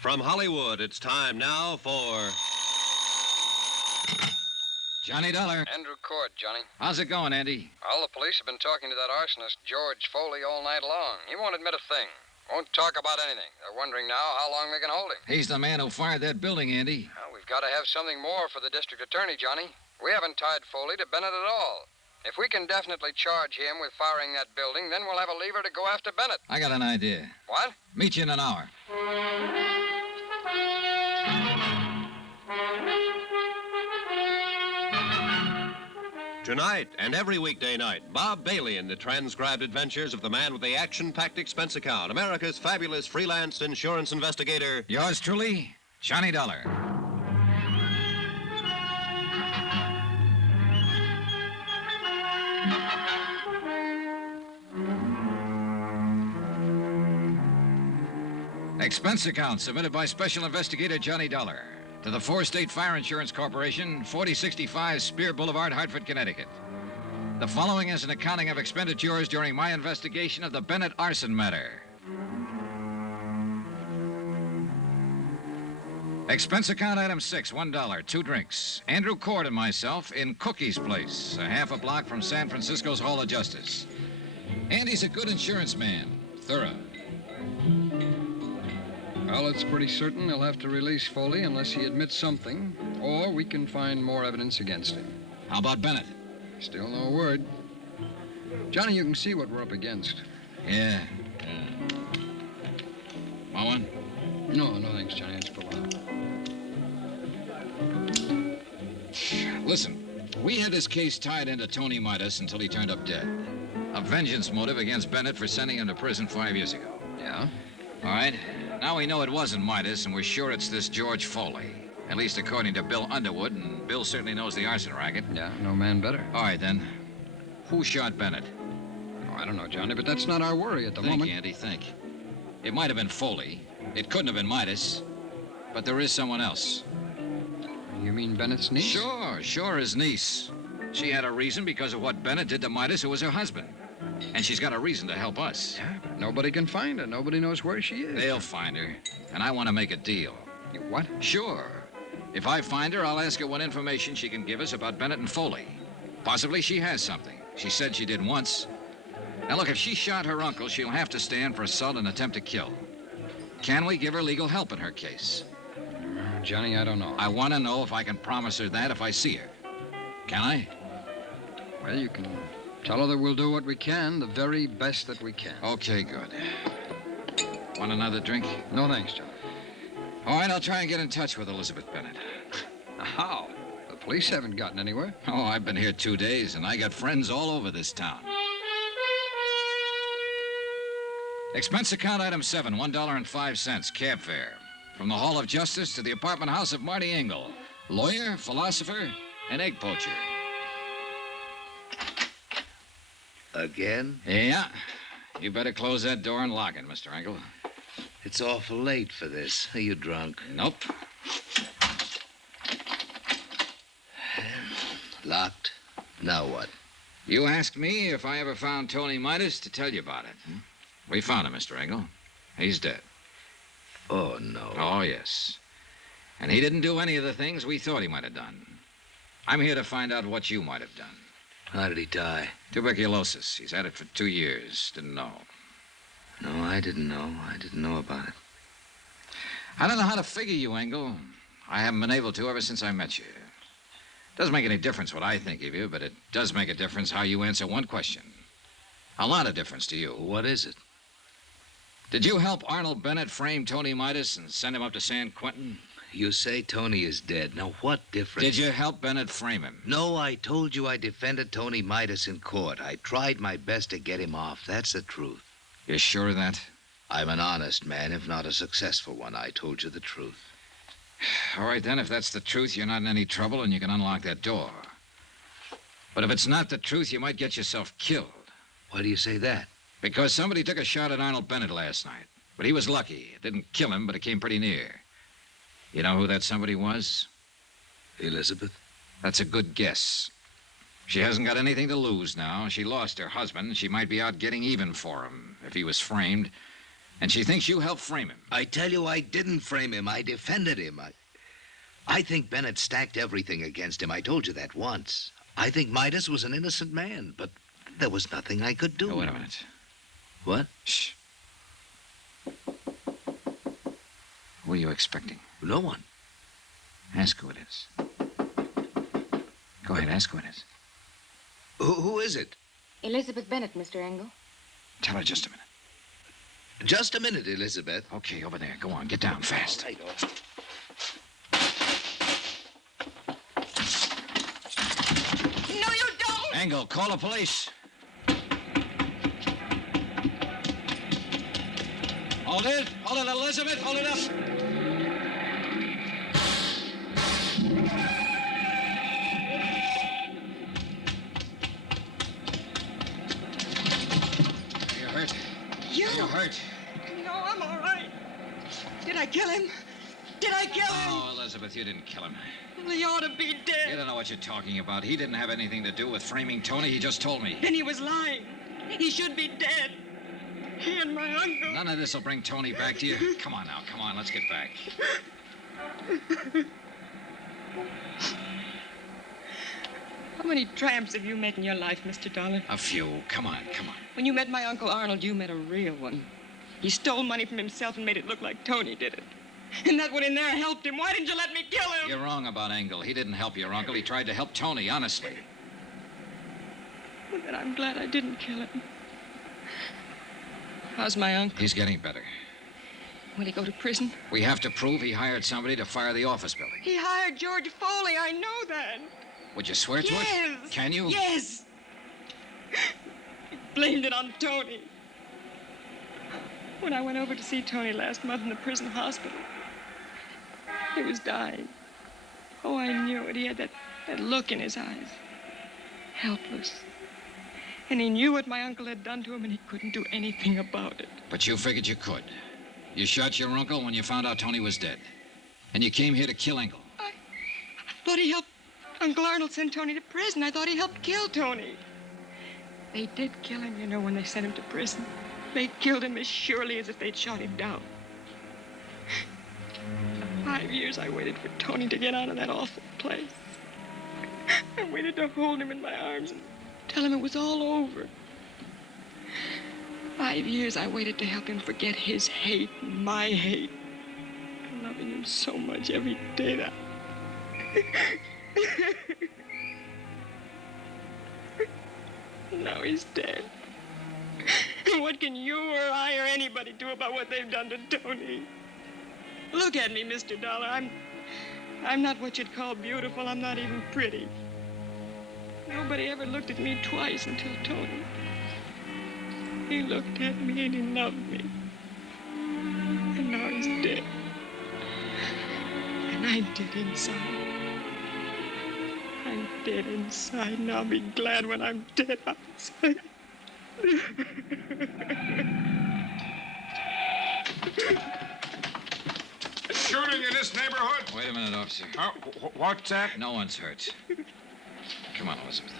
From Hollywood, it's time now for... Johnny Dollar. Andrew Cord, Johnny. How's it going, Andy? All the police have been talking to that arsonist, George Foley, all night long. He won't admit a thing. Won't talk about anything. They're wondering now how long they can hold him. He's the man who fired that building, Andy. Well, we've got to have something more for the district attorney, Johnny. We haven't tied Foley to Bennett at all. If we can definitely charge him with firing that building, then we'll have a lever to go after Bennett. I got an idea. What? Meet you in an hour. Tonight and every weekday night, Bob Bailey in the transcribed adventures of the man with the action-packed expense account, America's fabulous freelance insurance investigator. Yours truly, Johnny Dollar. Expense account submitted by Special Investigator Johnny Dollar to the Four-State Fire Insurance Corporation, 4065 Spear Boulevard, Hartford, Connecticut. The following is an accounting of expenditures during my investigation of the Bennett arson matter. Expense account item 6, $1, 2 drinks. Andrew Cord and myself in Cookie's Place, a half a block from San Francisco's Hall of Justice. Andy's a good insurance man, thorough. Well, it's pretty certain they'll have to release Foley unless he admits something, or we can find more evidence against him. How about Bennett? Still no word. Johnny, you can see what we're up against. Yeah. Want one? No thanks, Johnny. It's for a while. Listen, we had this case tied into Tony Midas until he turned up dead. A vengeance motive against Bennett for sending him to prison 5 years ago. Yeah? All right. Now we know it wasn't Midas, and we're sure it's this George Foley. At least according to Bill Underwood, and Bill certainly knows the arson racket. Yeah, no man better. All right, then. Who shot Bennett? Oh, I don't know, Johnny, but that's not our worry at the Think, moment. Andy, think. It might have been Foley. It couldn't have been Midas. But there is someone else. You mean Bennett's niece? Sure, his niece. She had a reason because of what Bennett did to Midas, who was her husband. And she's got a reason to help us. Yeah, but nobody can find her. Nobody knows where she is. They'll find her. And I want to make a deal. You what? Sure. If I find her, I'll ask her what information she can give us about Bennett and Foley. Possibly she has something. She said she did once. Now, look, if she shot her uncle, she'll have to stand for assault and attempt to kill. Can we give her legal help in her case? Johnny, I don't know. I want to know if I can promise her that if I see her. Can I? Well, you can tell her that we'll do what we can, the very best that we can. Okay, good. Want another drink? No, thanks, Johnny. All right, I'll try and get in touch with Elizabeth Bennett. How? The police haven't gotten anywhere. Oh, I've been here 2 days, and I got friends all over this town. Expense account item 7, $1.05, cab fare. From the Hall of Justice to the apartment house of Marty Engel, lawyer, philosopher, and egg poacher. Again? Yeah. You better close that door and lock it, Mr. Engel. It's awful late for this. Are you drunk? Nope. Locked? Now what? You asked me if I ever found Tony Midas to tell you about it. We found him, Mr. Engel. He's dead. Oh, no. Oh, yes. And he didn't do any of the things we thought he might have done. I'm here to find out what you might have done. How did he die? Tuberculosis. He's had it for 2 years. Didn't know. No, I didn't know. I didn't know about it. I don't know how to figure you, Engel. I haven't been able to ever since I met you. Doesn't make any difference what I think of you, but it does make a difference how you answer one question. A lot of difference to you. What is it? Did you help Arnold Bennett frame Tony Midas and send him up to San Quentin? You say Tony is dead. Now, what difference? Did you help Bennett frame him? No, I told you I defended Tony Midas in court. I tried my best to get him off. That's the truth. You're sure of that? I'm an honest man, if not a successful one. I told you the truth. All right, then, if that's the truth, you're not in any trouble and you can unlock that door. But if it's not the truth, you might get yourself killed. Why do you say that? Because somebody took a shot at Arnold Bennett last night. But he was lucky. It didn't kill him, but it came pretty near. You know who that somebody was? Elizabeth? That's a good guess. She hasn't got anything to lose now. She lost her husband. She might be out getting even for him if he was framed. And she thinks you helped frame him. I tell you, I didn't frame him. I defended him. I think Bennett stacked everything against him. I told you that once. I think Midas was an innocent man, but there was nothing I could do. Oh, wait a minute. What? Shh. Who are you expecting? No one. Ask who it is. Go ahead, ask who it is. Who is it? Elizabeth Bennett, Mr. Engel. Tell her just a minute. Just a minute, Elizabeth. Okay, over there. Go on, get down fast. All right, No, you don't! Engel, call the police. Hold it, Elizabeth, hold it up. Are you hurt? You? Are you hurt? No, I'm all right. Did I kill him? Did I kill him? Oh, Elizabeth, you didn't kill him. Well, he ought to be You dead. don't know what you're talking about. He didn't have anything to do with framing Tony. He just told me. Then he was lying. He should be dead. He and my uncle. None of this will bring Tony back to you. Come on now, come on, let's get back. How many tramps have you met in your life, Mr. Dollar? A few. Come on, come on. When you met my Uncle Arnold, you met a real one. He stole money from himself and made it look like Tony did it. And that one in there helped him. Why didn't you let me kill him? You're wrong about Engel. He didn't help your uncle. He tried to help Tony, honestly. Well, then I'm glad I didn't kill him. How's my uncle? He's getting better. Will he go to prison? We have to prove he hired somebody to fire the office building. He hired George Foley. I know that. Would you swear to it? Yes. Can you? Yes. He blamed it on Tony. When I went over to see Tony last month in the prison hospital, he was dying. Oh, I knew it. He had that look in his eyes. Helpless. And he knew what my uncle had done to him, and he couldn't do anything about it. But you figured you could. You shot your uncle when you found out Tony was dead. And you came here to kill Engel. I thought he helped Uncle Arnold send Tony to prison. I thought he helped kill Tony. They did kill him, you know, when they sent him to prison. They killed him as surely as if they'd shot him down. 5 years I waited for Tony to get out of that awful place. I waited to hold him in my arms and tell him it was all over. 5 years I waited to help him forget his hate and my hate. Loving him so much every day that... Now he's dead. What can you or I or anybody do about what they've done to Tony? Look at me, Mr. Dollar. I'm not what you'd call beautiful. I'm not even pretty. Nobody ever looked at me twice until Tony. He looked at me and he loved me. And now he's dead. And I'm dead inside. I'm dead inside, and I'll be glad when I'm dead outside. Shooting in this neighborhood? Wait a minute, officer. What's that? No one's hurt. Come on, Elizabeth.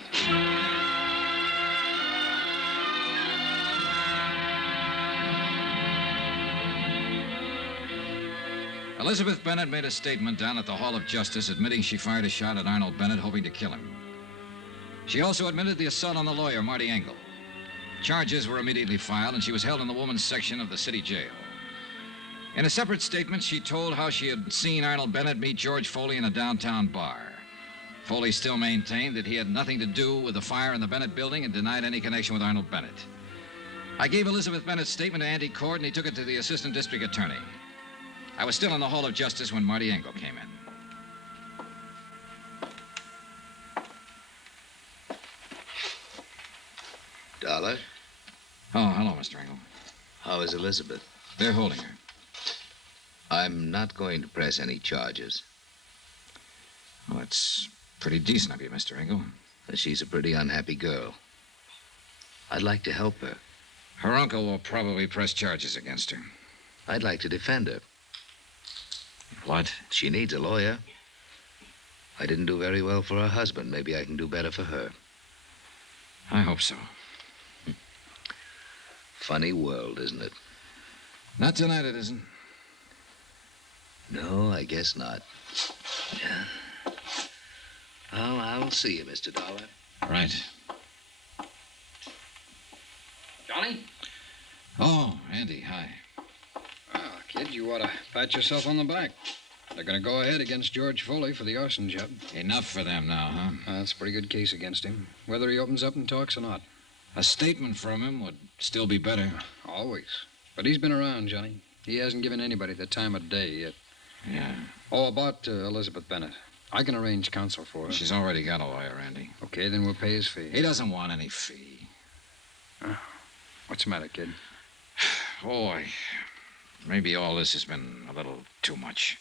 Elizabeth Bennett made a statement down at the Hall of Justice admitting she fired a shot at Arnold Bennett, hoping to kill him. She also admitted the assault on the lawyer, Marty Engel. Charges were immediately filed, and she was held in the women's section of the city jail. In a separate statement, she told how she had seen Arnold Bennett meet George Foley in a downtown bar. Foley still maintained that he had nothing to do with the fire in the Bennett building and denied any connection with Arnold Bennett. I gave Elizabeth Bennett's statement to Andy Cord, and he took it to the assistant district attorney. I was still in the Hall of Justice when Marty Engel came in. Dollar, Oh, hello, Mr. Engel. how is Elizabeth? They're holding her. I'm not going to press any charges. Oh, it's pretty decent of you, Mr. Engel. She's a pretty unhappy girl. I'd like to help her. Her uncle will probably press charges against her. I'd like to defend her. What? She needs a lawyer. I didn't do very well for her husband. Maybe I can do better for her. I hope so. Funny world, isn't it? Not tonight, it isn't. No, I guess not. Yeah. Oh, I'll see you, Mr. Dollar. Right. Johnny? Oh, Andy, hi. Well, kid, you ought to pat yourself on the back. They're going to go ahead against George Foley for the arson job. Enough for them now, huh? That's a pretty good case against him, whether he opens up and talks or not. A statement from him would still be better. Always. But he's been around, Johnny. He hasn't given anybody the time of day yet. Yeah. Oh, about Elizabeth Bennett. I can arrange counsel for her. She's already got a lawyer, Andy. Okay, then we'll pay his fee. He doesn't want any fee. What's the matter, kid? Boy, maybe all this has been a little too much.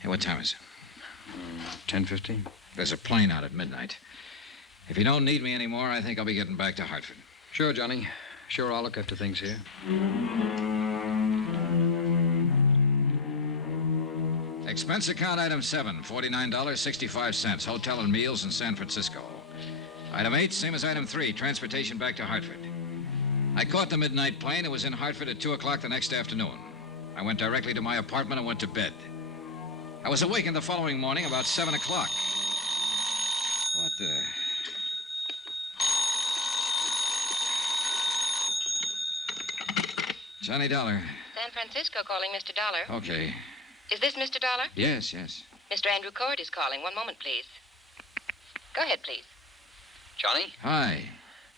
Hey, what time is it? 10:15. There's a plane out at midnight. If you don't need me anymore, I think I'll be getting back to Hartford. Sure, Johnny. Sure, I'll look after things here. Expense account item 7, $49.65. Hotel and meals in San Francisco. Item 8, same as item 3, transportation back to Hartford. I caught the midnight plane. It was in Hartford at 2 o'clock the next afternoon. I went directly to my apartment and went to bed. I was awakened the following morning about 7 o'clock. What the... Johnny Dollar. San Francisco calling, Mr. Dollar. Okay. Is this Mr. Dollar? Yes, yes. Mr. Andrew Cord is calling. One moment, please. Go ahead, please. Johnny, Hi.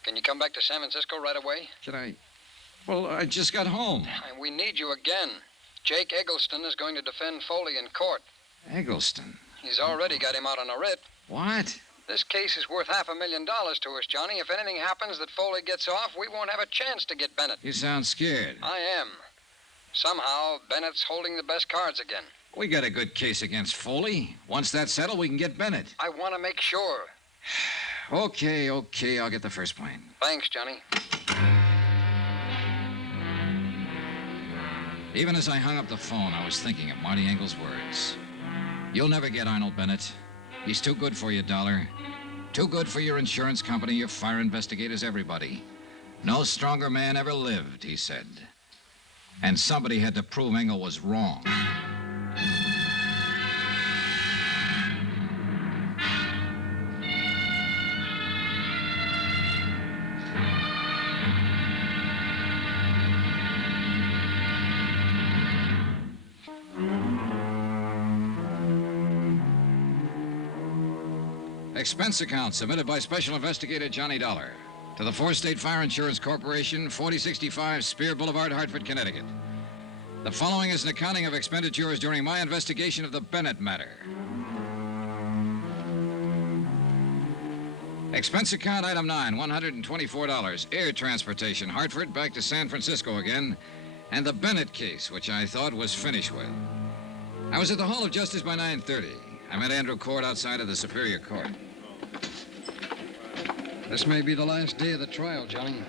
can you come back to San Francisco right away? Should I... Well, I just got home. We need you again. Jake Eggleston is going to defend Foley in court. Eggleston. He's already got him out on a writ. What? This case is worth $500,000 to us, Johnny. If anything happens that Foley gets off, we won't have a chance to get Bennett. You sound scared. I am. Somehow, Bennett's holding the best cards again. We got a good case against Foley. Once that's settled, we can get Bennett. I want to make sure. Okay, I'll get the first plane. Thanks, Johnny. Even as I hung up the phone, I was thinking of Marty Engel's words. You'll never get Arnold Bennett. He's too good for you, Dollar. Too good for your insurance company, your fire investigators, everybody. No stronger man ever lived, he said. And somebody had to prove Engel was wrong. Expense account submitted by Special Investigator Johnny Dollar to the Four-State Fire Insurance Corporation, 4065 Spear Boulevard, Hartford, Connecticut. The following is an accounting of expenditures during my investigation of the Bennett matter. Expense account item 9, $124. Air transportation, Hartford, back to San Francisco again. And the Bennett case, which I thought was finished with. I was at the Hall of Justice by 9:30. I met Andrew Cord outside of the Superior Court. This may be the last day of the trial, Johnny.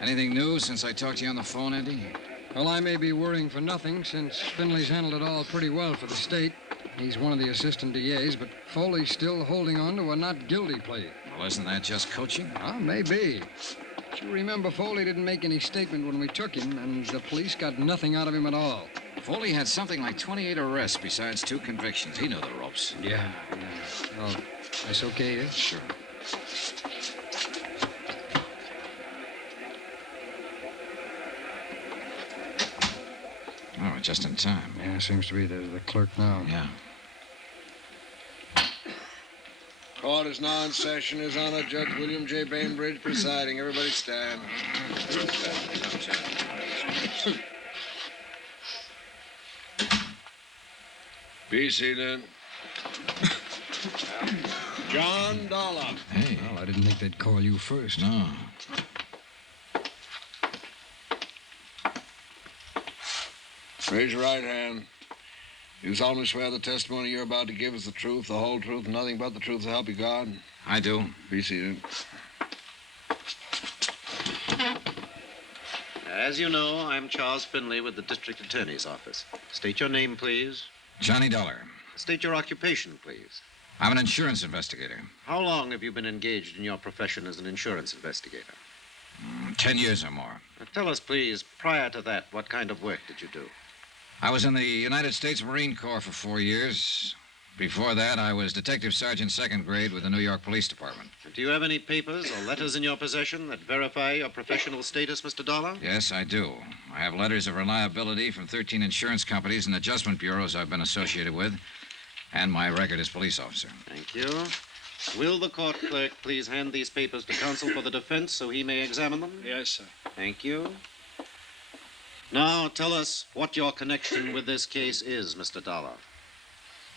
Anything new since I talked to you on the phone, Andy? Well, I may be worrying for nothing, since Finley's handled it all pretty well for the state. He's one of the assistant DAs, but Foley's still holding on to a not guilty plea. Well, isn't that just coaching? Well, maybe. But you remember Foley didn't make any statement when we took him, and the police got nothing out of him at all. Foley had something like 28 arrests besides 2 convictions. He knew the ropes. Yeah. Oh, that's okay, yeah? Sure. Oh, just in time. Yeah, seems to be the clerk now. Yeah. Court is now in session. His Honor, Judge William J. Bainbridge presiding. Everybody stand. Be seated. John Dollar. Hey. Well, I didn't think they'd call you first. No. Raise your right hand. You solemnly swear the testimony you're about to give is the truth, the whole truth, and nothing but the truth, so help you God? I do. Be seated. As you know, I'm Charles Finley with the District Attorney's Office. State your name, please. Johnny Dollar. State your occupation, please. I'm an insurance investigator. How long have you been engaged in your profession as an insurance investigator? 10 years or more. Tell us, please, prior to that, what kind of work did you do? I was in the United States Marine Corps for 4 years. Before that, I was Detective Sergeant second grade with the New York Police Department. Do you have any papers or letters in your possession that verify your professional status, Mr. Dollar? Yes, I do. I have letters of reliability from 13 insurance companies and adjustment bureaus I've been associated with, and my record as police officer. Thank you. Will the court clerk please hand these papers to counsel for the defense so he may examine them? Yes, sir. Thank you. Now, tell us what your connection with this case is, Mr. Dollar.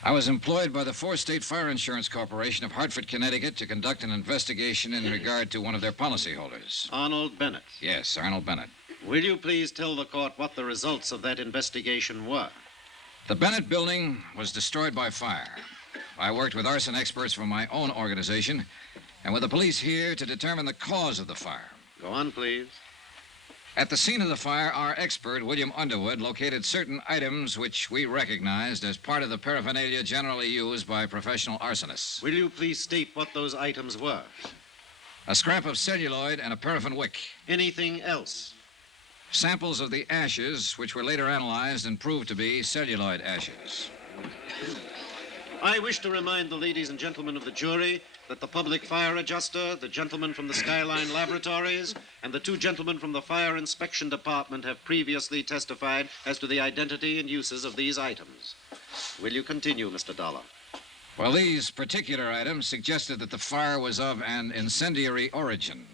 I was employed by the Four-State Fire Insurance Corporation of Hartford, Connecticut, to conduct an investigation in regard to one of their policyholders. Arnold Bennett. Yes, Arnold Bennett. Will you please tell the court what the results of that investigation were? The Bennett building was destroyed by fire. I worked with arson experts from my own organization and with the police here to determine the cause of the fire. Go on, please. At the scene of the fire, our expert, William Underwood, located certain items which we recognized as part of the paraphernalia generally used by professional arsonists. Will you please state what those items were? A scrap of celluloid and a paraffin wick. Anything else? Samples of the ashes, which were later analyzed and proved to be celluloid ashes. I wish to remind the ladies and gentlemen of the jury that the public fire adjuster, the gentleman from the Skyline Laboratories, and the two gentlemen from the Fire Inspection Department have previously testified as to the identity and uses of these items. Will you continue, Mr. Dollar? Well, these particular items suggested that the fire was of an incendiary origin.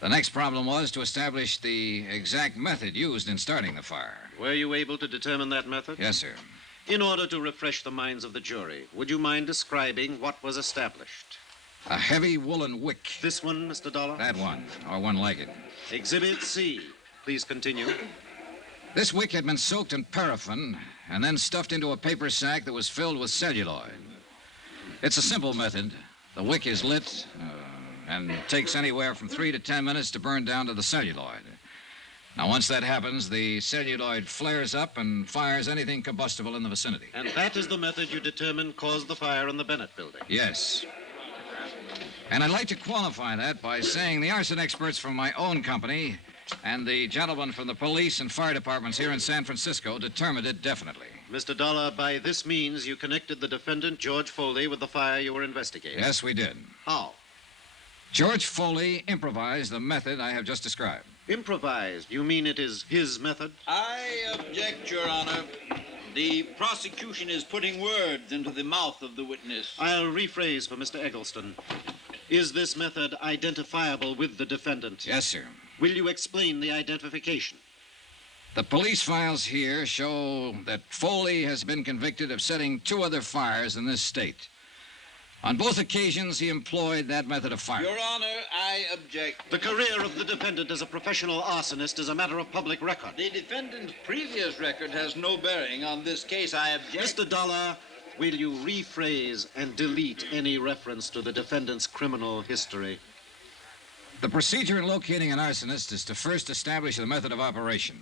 The next problem was to establish the exact method used in starting the fire. Were you able to determine that method? Yes, sir. In order to refresh the minds of the jury, would you mind describing what was established? A heavy woolen wick. This one, Mr. Dollar? That one, or one like it. Exhibit C. Please continue. This wick had been soaked in paraffin and then stuffed into a paper sack that was filled with celluloid. It's a simple method. The wick is lit and takes anywhere from 3 to 10 minutes to burn down to the celluloid. Now, once that happens, the celluloid flares up and fires anything combustible in the vicinity. And that is the method you determine caused the fire in the Bennett building? Yes. And I'd like to qualify that by saying the arson experts from my own company and the gentlemen from the police and fire departments here in San Francisco determined it definitely. Mr. Dollar, by this means, you connected the defendant, George Foley, with the fire you were investigating? Yes, we did. How? George Foley improvised the method I have just described. Improvised? You mean it is his method? I object, Your Honor. The prosecution is putting words into the mouth of the witness. I'll rephrase for Mr. Eggleston. Is this method identifiable with the defendant? Yes, sir. Will you explain the identification? The police files here show that Foley has been convicted of setting 2 other fires in this state. On both occasions, he employed that method of fire. Your Honor, I object. The career of the defendant as a professional arsonist is a matter of public record. The defendant's previous record has no bearing on this case. I object. Mr. Dollar, will you rephrase and delete any reference to the defendant's criminal history? The procedure in locating an arsonist is to first establish the method of operation.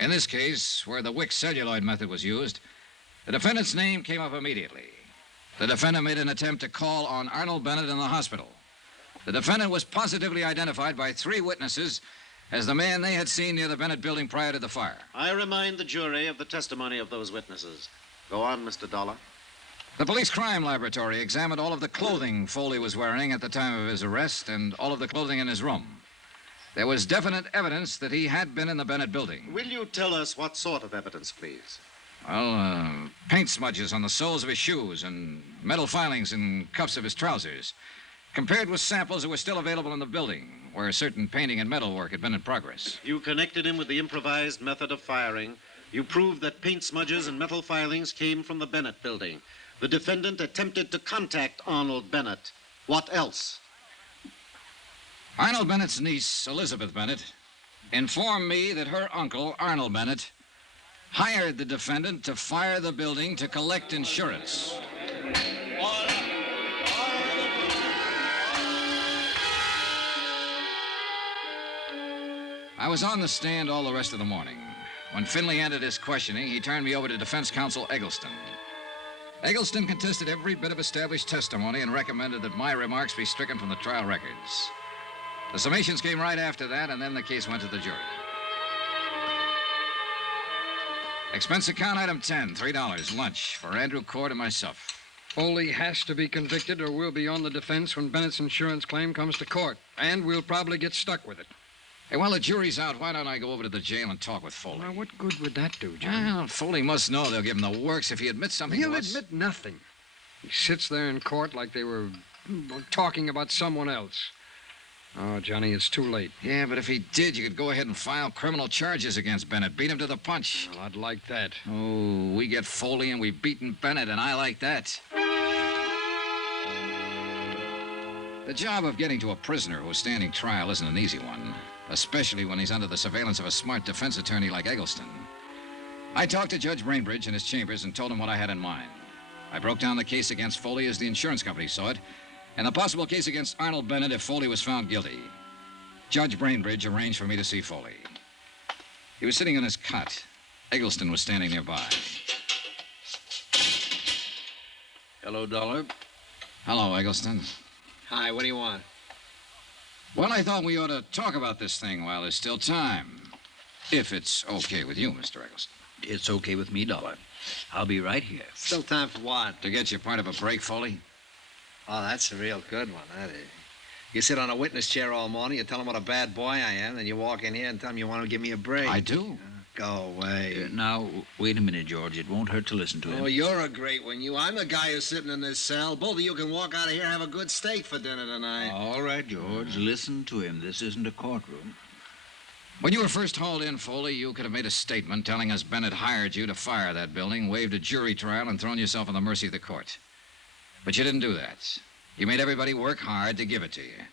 In this case, where the wick celluloid method was used, the defendant's name came up immediately. The defendant made an attempt to call on Arnold Bennett in the hospital. The defendant was positively identified by 3 witnesses as the man they had seen near the Bennett building prior to the fire. I remind the jury of the testimony of those witnesses. Go on, Mr. Dollar. The police crime laboratory examined all of the clothing Foley was wearing at the time of his arrest and all of the clothing in his room. There was definite evidence that he had been in the Bennett building. Will you tell us what sort of evidence, please? Well, paint smudges on the soles of his shoes and metal filings in cuffs of his trousers, compared with samples that were still available in the building, where certain painting and metal work had been in progress. You connected him with the improvised method of firing. You proved that paint smudges and metal filings came from the Bennett building. The defendant attempted to contact Arnold Bennett. What else? Arnold Bennett's niece, Elizabeth Bennett, informed me that her uncle, Arnold Bennett, hired the defendant to fire the building to collect insurance. I was on the stand all the rest of the morning. When Finley ended his questioning, he turned me over to defense counsel Eggleston. Eggleston contested every bit of established testimony and recommended that my remarks be stricken from the trial records. The summations came right after that, and then the case went to the jury. Expense account item 10, $3, lunch for Andrew Cord and myself. Foley has to be convicted or we'll be on the defense when Bennett's insurance claim comes to court. And we'll probably get stuck with it. Hey, while the jury's out, why don't I go over to the jail and talk with Foley? Now, what good would that do, John? Well, Foley must know they'll give him the works if he admits something He'll to us. admit nothing. He sits there in court like they were talking about someone else. Oh, Johnny, it's too late. Yeah, but if he did, you could go ahead and file criminal charges against Bennett. Beat him to the punch. Well, I'd like that. Oh, we get Foley and we've beaten Bennett, and I like that. The job of getting to a prisoner who's standing trial isn't an easy one, especially when he's under the surveillance of a smart defense attorney like Eggleston. I talked to Judge Brainbridge in his chambers and told him what I had in mind. I broke down the case against Foley as the insurance company saw it, and the possible case against Arnold Bennett if Foley was found guilty. Judge Brainbridge arranged for me to see Foley. He was sitting on his cot. Eggleston was standing nearby. Hello, Dollar. Hello, Eggleston. Hi, what do you want? Well, I thought we ought to talk about this thing while there's still time. If it's okay with you, Mr. Eggleston. It's okay with me, Dollar. I'll be right here. Still time for what? To get you part of a break, Foley? Oh, that's a real good one, that is. You sit on a witness chair all morning, you tell them what a bad boy I am, then you walk in here and tell them you want to give me a break. I do. Go away. Now, wait a minute, George. It won't hurt to listen to him. Oh, you're a great one, you. I'm the guy who's sitting in this cell. Both of you can walk out of here and have a good steak for dinner tonight. All right, George. Listen to him. This isn't a courtroom. When you were first hauled in, Foley, you could have made a statement telling us Bennett hired you to fire that building, waived a jury trial, and thrown yourself on the mercy of the court. But you didn't do that. You made everybody work hard to give it to you.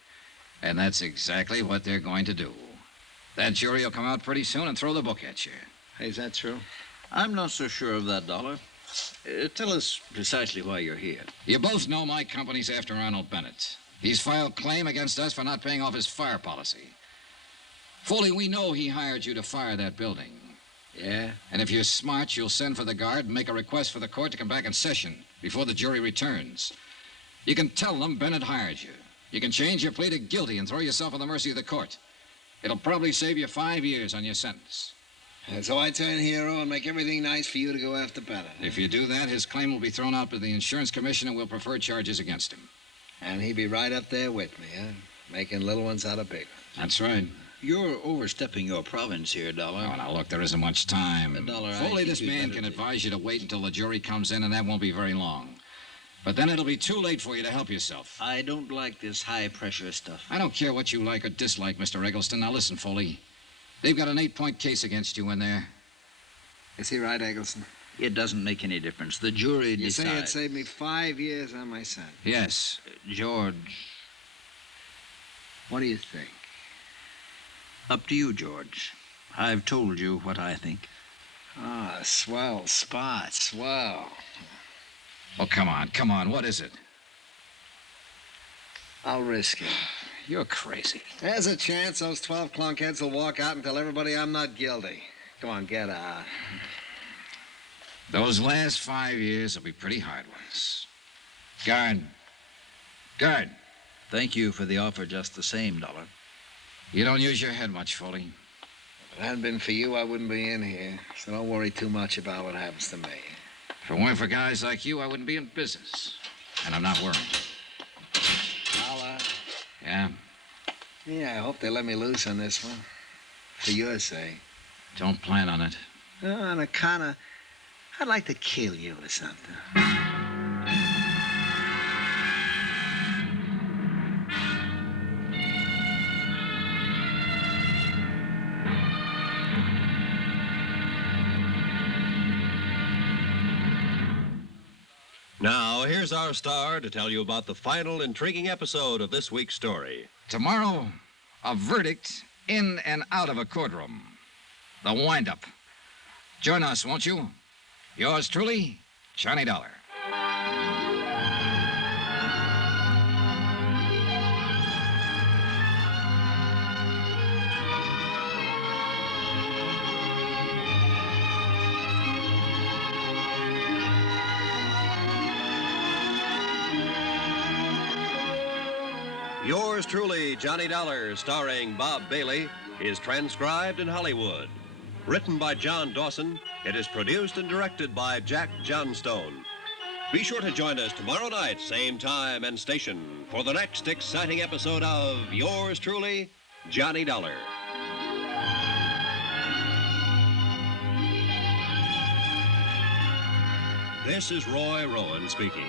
And that's exactly what they're going to do. That jury will come out pretty soon and throw the book at you. Hey, is that true? I'm not so sure of that, Dollar. Tell us precisely why you're here. You both know my company's after Arnold Bennett. He's filed claim against us for not paying off his fire policy. Foley, we know he hired you to fire that building. Yeah? And if you're smart, you'll send for the guard and make a request for the court to come back in session before the jury returns. You can tell them Bennett hired you. You can change your plea to guilty and throw yourself on the mercy of the court. It'll probably save you 5 years on your sentence. And so I turn hero and make everything nice for you to go after Bennett. If you do that, his claim will be thrown out by the insurance commission and we'll prefer charges against him. And he'd be right up there with me, huh? Making little ones out of big ones. That's right. You're overstepping your province here, Dollar. Oh, now, look, there isn't much time. Dollar, Foley, this man can advise you to wait until the jury comes in, and that won't be very long. But then it'll be too late for you to help yourself. I don't like this high-pressure stuff. I don't care what you like or dislike, Mr. Eggleston. Now, listen, Foley. They've got an 8-point case against you in there. Is he right, Eggleston? It doesn't make any difference. The jury You say it decides. saved me 5 years on my sentence. Yes. George, What do you think? up to you, George. I've told you what I think. Ah, swell spot, swell. Oh, come on. What is it? I'll risk it. You're crazy. There's a chance those 12 clunkheads will walk out and tell everybody I'm not guilty. Come on, get out. Those last 5 years will be pretty hard ones. Guard. Thank you for the offer just the same, Dollar. You don't use your head much, Foley. If it hadn't been for you, I wouldn't be in here. So don't worry too much about what happens to me. If it weren't for guys like you, I wouldn't be in business. And I'm not worried. I'll, Yeah? Yeah, I hope they let me loose on this one. For your sake. Don't plan on it. On account of... I'd like to kill you or something. Now, here's our star to tell you about the final intriguing episode of this week's story. Tomorrow, a verdict in and out of a courtroom. The wind-up. Join us, won't you? Yours truly, Johnny Dollar. Yours truly, Johnny Dollar, starring Bob Bailey, is transcribed in Hollywood. Written by John Dawson, it is produced and directed by Jack Johnstone. Be sure to join us tomorrow night, same time and station, for the next exciting episode of Yours truly, Johnny Dollar. This is Roy Rowan speaking.